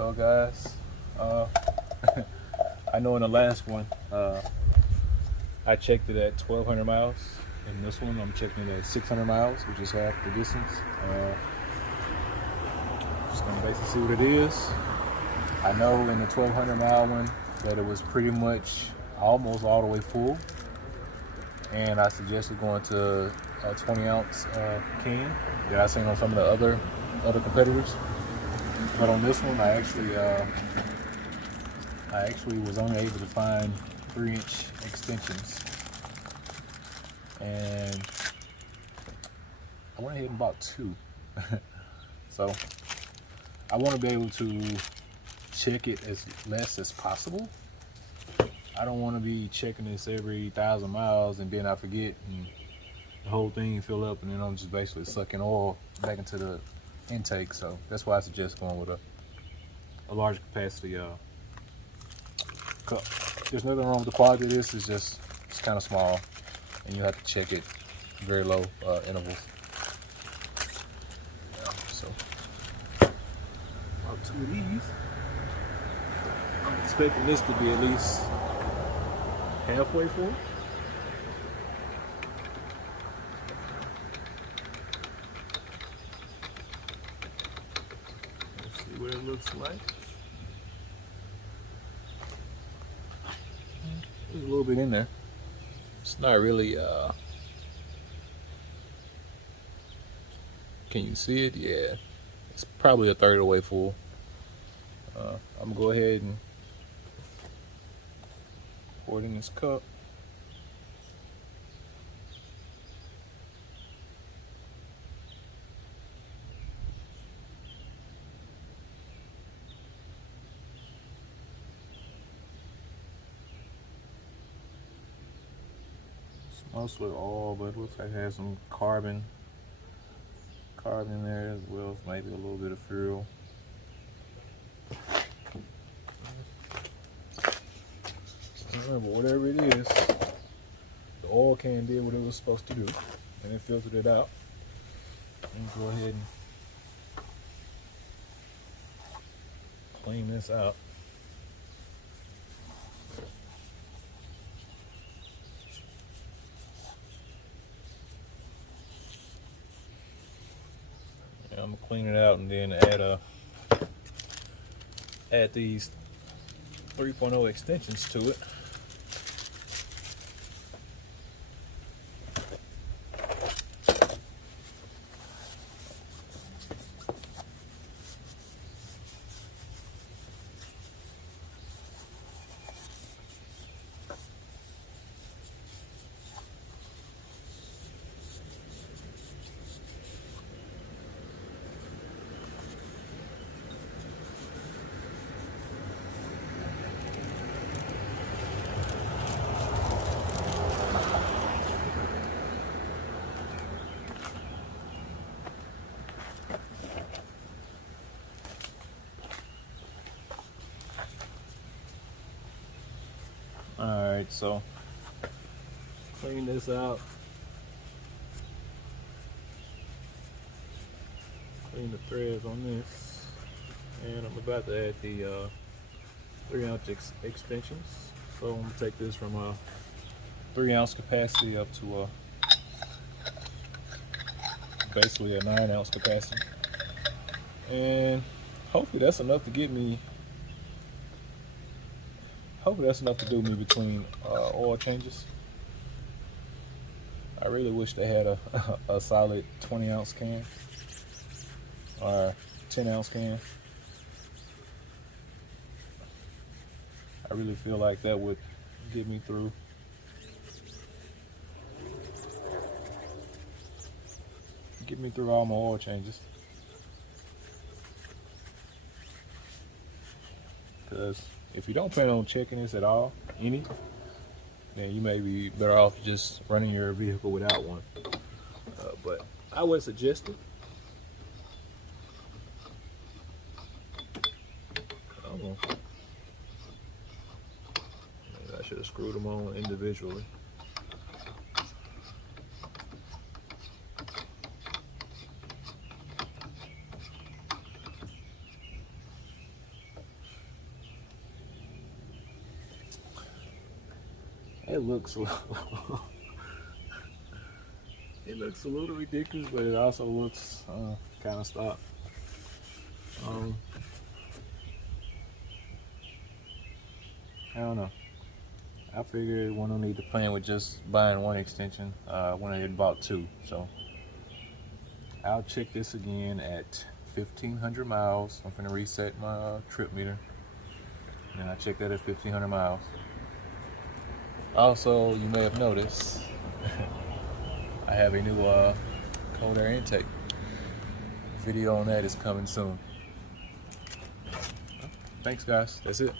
So guys, uh, I know in the last one I checked it at 1,200 miles. In this one I'm checking it at 600 miles, which is half the distance. Just gonna basically see what it is. I know in the 1,200 mile one that it was pretty much almost all the way full, and I suggested going to a 20 ounce can that I seen on some of the other competitors. But on this one, I actually was only able to find 3-inch extensions, and I went ahead and bought 2. So I want to be able to check it as less as possible. I don't want to be checking this every 1,000 miles and then I forget and the whole thing fill up, and then I'm just basically sucking oil back into the intake. So that's why I suggest going with a larger capacity cup. There's nothing wrong with the quality of this. It's kind of small, and you have to check it very low intervals. Yeah, so about 2 of these. I'm expecting this to be at least halfway full. Let's see what it looks like. There's a little bit in there. It's not really can you see it? Yeah, it's probably a third of the way full. I'm gonna go ahead and pour it in this cup. It's mostly oil, but it looks like it has some carbon in there as well as maybe a little bit of fuel. But whatever it is, the oil can did what it was supposed to do, and it filtered it out. And go ahead and clean this out. And I'm gonna clean it out and then add these 3.0 extensions to it. Alright, so clean this out. Clean the threads on this. And I'm about to add the 3-ounce extensions. So I'm going to take this from a 3-ounce capacity up to basically a 9-ounce capacity. And hopefully that's enough to get me. Hopefully that's enough to do me between oil changes. I really wish they had a solid 20-ounce can or 10-ounce can. I really feel like that would get me through. Get me through all my oil changes. Because if you don't plan on checking this at all, then you may be better off just running your vehicle without one. But I would suggest it. I should have screwed them on individually. It looks it looks a little ridiculous, but it also looks kind of stock. I don't know. I figured one don't need to plan with just buying one extension. I went ahead and bought two, so I'll check this again at 1,500 miles. I'm gonna reset my trip meter, and I check that at 1,500 miles. Also, you may have noticed I have a new cold air intake. Video on that is coming soon. Thanks, guys. That's it.